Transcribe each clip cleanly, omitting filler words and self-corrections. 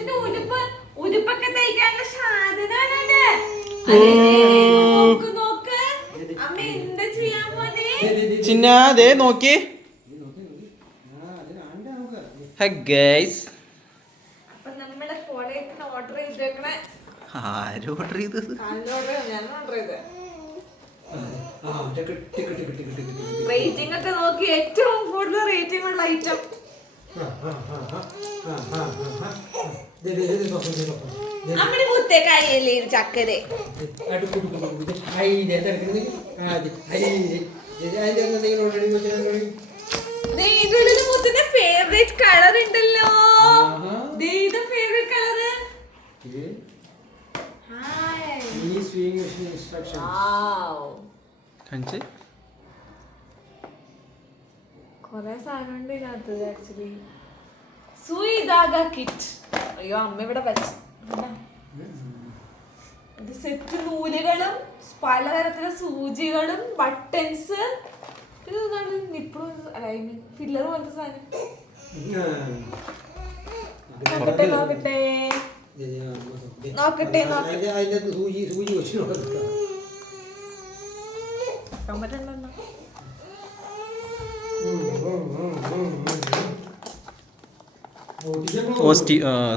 കൊച്ചിന്റെ ഉടുപ്പൊക്കെ തയ്ക്കാനുള്ള സാധനമാണ്. നോക്ക് അമ്മ എന്താ ചെയ്യാൻ പോന്നെ? ചിന്ന ദേ നോക്കി. ഗൈസ് അപ്പൊ നമ്മളെ കോളേജിന് ഓർഡർ ചെയ്തേക്കണേ. ആരും ഓർഡർ ചെയ്തത്? ഞാൻ ഓർഡർ ചെയ്തേ. റേറ്റിംഗ് ഒക്കെ നോക്കി ഏറ്റവും കൂടുതൽ റേറ്റിംഗ് ഉള്ള ഐറ്റം. അമ്മയുടെ മുത്തേക്കായല്ലേ ചക്കര. മുത്തിന്റെ ഫേവറേറ്റ് കളർ ഉണ്ടല്ലോ. ഫേവറേറ്റ് കളർ കൊറേ സാധനം ഉണ്ട് ഇതിനകത്ത്. Actually Sui Dhaga kit. അയ്യോ അമ്മ ഇവിടെ വെച്ച് ഇത് സെറ്റ് നൂലുകളും പലതരത്തിലുള്ള സൂചികളും ബട്ടൺസ്. ഇതാണ് നിപ്പിളും ഫില്ലർ പോലത്തെ സാധനം. നോക്കട്ടെ നോക്കട്ടെ നോക്കട്ടെ നോക്കട്ടെ.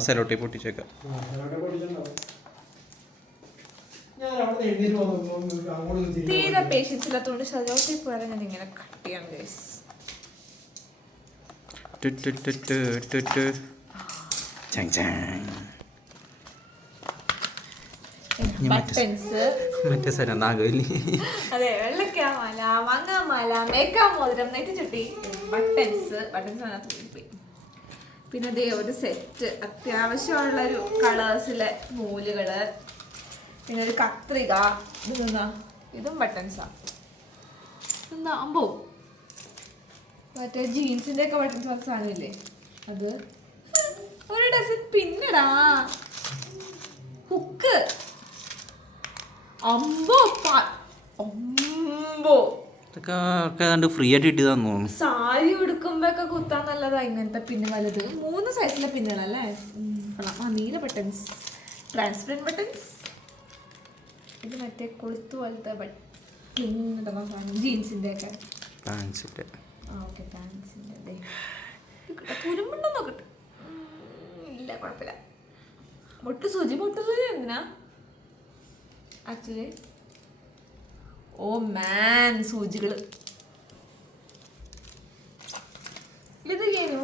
സെലോട്ടി പൊട്ടിച്ചേക്കാം. തീരെ പേഷ്യൻസ് ഇല്ലാത്തതുകൊണ്ട് സെലോട്ടി പോലെ ഞാൻ ഇങ്ങനെ കട്ട് ചെയ്യാൻ ഗൈസ്. ബട്ടൺസ് മറ്റേ സ്ഥലം നാഗവല്ലി. അതെ വെള്ളക്കാമാല മങ്ങാമാല മേക്കാമോതിരം നെറ്റിച്ചുട്ടി ബട്ടൺസ്. പിന്നെ അതേ ഒരു സെറ്റ് അത്യാവശ്യമുള്ളൊരു കളേഴ്സിലെ നൂലുകള്. പിന്നെ ഒരു കത്രിക. ഇതും ബട്ടൺസാ. അമ്പോ മറ്റേ ജീൻസിന്റെ ഒക്കെ ബട്ടൺസ് പറഞ്ഞ സാധനമില്ലേ അത്. ഒരു ഡസൻ പിന്നടാ ഹുക്ക്. അമ്പോ അമ്പോ ഫ്രീ ആയിട്ട് കിട്ടിയതാന്ന് തോന്നുന്നു. സാരി ഉടുക്കുമ്പോഴൊക്കെ കുത്താൻ നല്ലതാ ഇങ്ങനത്തെ പിന്നെ വലുത്. 3 സൈസിലെ പിന്നുകളല്ലേ. നീല ബട്ടൺസ്, ട്രാൻസ്പെറന്റ് ബട്ടൺസ്. ഇത് മറ്റേ കൊളുത്ത് പോലത്തെ ജീൻസിന്റെ ഒക്കെ പാൻസിന്റെ. തുരുമ്പുണ്ടോ നോക്കട്ടെ. ഇല്ല കുഴപ്പമില്ല. മുട്ടു സൂചി എന്തിനാ ആക്ച്വലി? ഓ മാൻ സൂചികള്. ഇത് ചെയ്യണു.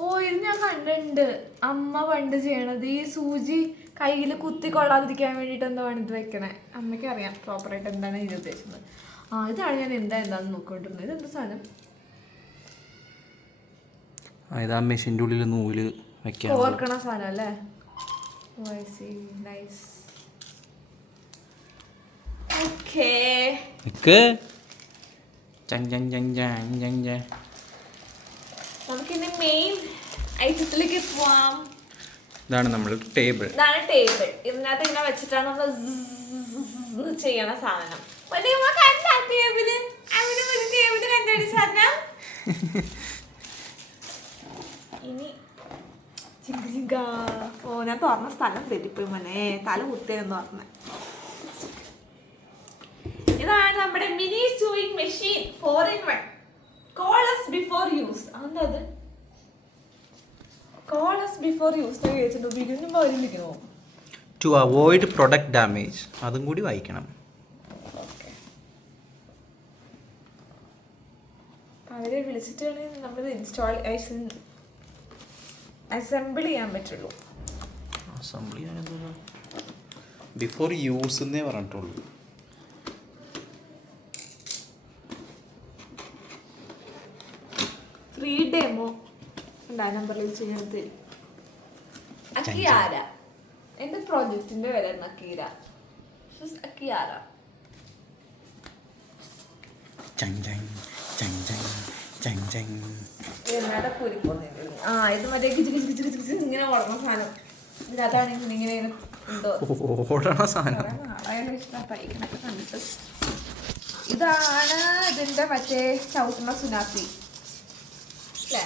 ഓ ഇത് ഞാൻ കണ്ടിട്ടുണ്ട് അമ്മ പണ്ട് ചെയ്യണത്. ഈ സൂചി കയ്യിൽ കുത്തി കൊള്ളാതിരിക്കാൻ വേണ്ടിയിട്ട് എന്തോ ആണ് ഇത് വെക്കണേ. അമ്മയ്ക്ക് അറിയാം പ്രോപ്പറായിട്ട് എന്താണ് ഇത് ഉദ്ദേശിച്ചത്. ഇതാണ് ഞാൻ എന്താന്ന് നോക്കിക്കൊണ്ടിരുന്നത്. ഇതെന്താ സാധനം? ആ മെഷീൻ്റെ ഉള്ളിൽ നൂല് വെക്കാൻ ഓർക്കണ സാധനം അല്ലേ? നൈസ്. നമുക്കിനി മെയിൻ ഐറ്റത്തിലേക്ക് പോവാം. ഇതാണ് നമ്മൾ ടേബിൾ. ഇതാണ് ടേബിൾ. ഇതിനകത്ത് ഇങ്ങനെ വെച്ചിട്ടാണ് നമ്മൾ ചെയ്യണ സാധനം. ഇനി ഓ ഞാൻ തുറന്ന സ്ഥലം തെറ്റിപ്പോയി മോനെ. തല കുത്തിയെന്ന് പറഞ്ഞ ഇതാണ് നമ്മുടെ mini sewing machine 4-in-1. Call us before use. അതെന്താ Call us before use to avoid product damage. അതും കൂടി വായിക്കണം. അവരെ വിളിച്ചിട്ടാണ് നമ്മൾ അസംബിൾ ചെയ്യാൻ പറ്റുള്ളൂ. അസംബിൾ ചെയ്യാൻ ബിഫോർ യൂസ് എന്നേ പറഞ്ഞിട്ടുള്ളൂ. ഫ്രീ ഡെമോ നമ്പറിൽ ചെയ്യുന്നത്. അക്കിയാര എന്റെ പ്രോജക്റ്റിന്റെ പേരായിരുന്നു അക്കീര. അക്കിയാര. ഇത് മറ്റേ ഇങ്ങനെ ഓടണ സാധനം. ഇതിനകത്താണ് ഇങ്ങനെ എന്തോ തയ്ക്കണൊക്കെ കണ്ടിട്ട്. ഇതാണ് ഇതിന്റെ മറ്റേ ചവിട്ടുന്ന സുനാപ്പി അല്ലേ?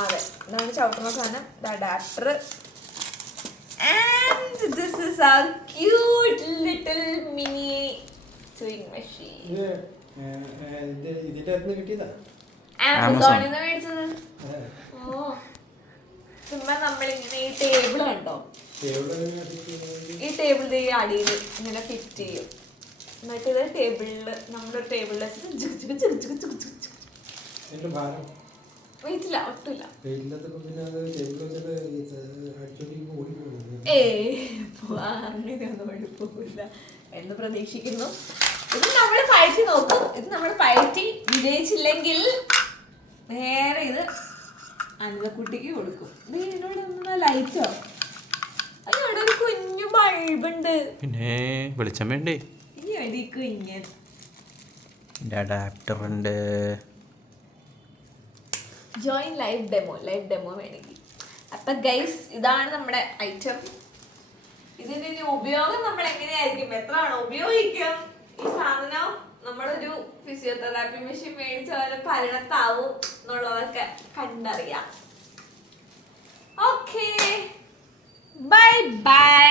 അതെ, ഇതാണ് ചവിട്ടുന്ന സാധനം, adapter. And this is our cute little mini sewing machine. ഇതിന്റെ അകത്ത് കിട്ടിയതാ? ആമസോണിൽ നിന്ന് മേടിച്ചത്. ഓ, ചുമ്മാ നമ്മളിങ്ങനെ ഈ ടേബിൾ കണ്ടോ, ഈ ടേബിളിന്റെ ഈ അടിയിൽ ഇങ്ങനെ ഫിറ്റ് ചെയ്യും. എന്നിട്ട് ഇത് ടേബിളിൽ, നമ്മുടെ ടേബിളിൽ വെയിറ്റില്ല, ഒട്ടുമില്ല. അങ്ങനെയൊന്നും കുഴപ്പമില്ല എന്ന് പ്രതീക്ഷിക്കുന്നു. ഇത് നമ്മൾ പയറ്റി നോക്കും. ഇത് നമ്മൾ പയറ്റി വിജയിച്ചില്ലെങ്കിൽ നേരെ ഇത് അനിതക്കുട്ടിക്ക് കൊടുക്കും. ഇത് ഇതിനോട് ഒന്നും ലൈറ്റോ, അതിനോട് ഒരു കുഞ്ഞു ബൾബുണ്ട്. പിന്നെ വെളിച്ചം വേണ്ടേ? ഇനി അടി കുഞ്ഞൻ അഡാപ്റ്റർ ഉണ്ട്. ജോയിൻ ലൈവ് ഡെമോ വേണമെങ്കിൽ. അപ്പൊ ഗൈസ്, ഇതാണ് നമ്മുടെ ഐറ്റം. ഇതിന്റെ ഇനി ഉപയോഗം നമ്മൾ എങ്ങനെയായിരിക്കും, എത്രയാണ് ഉപയോഗിക്കും ഈ സാധനം, നമ്മളൊരു ഫിസിയോതെറാപ്പി മെഷീൻ മേടിച്ച പോലെ പരിണത്താവും എന്നുള്ളതൊക്കെ കണ്ടറിയാം. Okay, bye bye.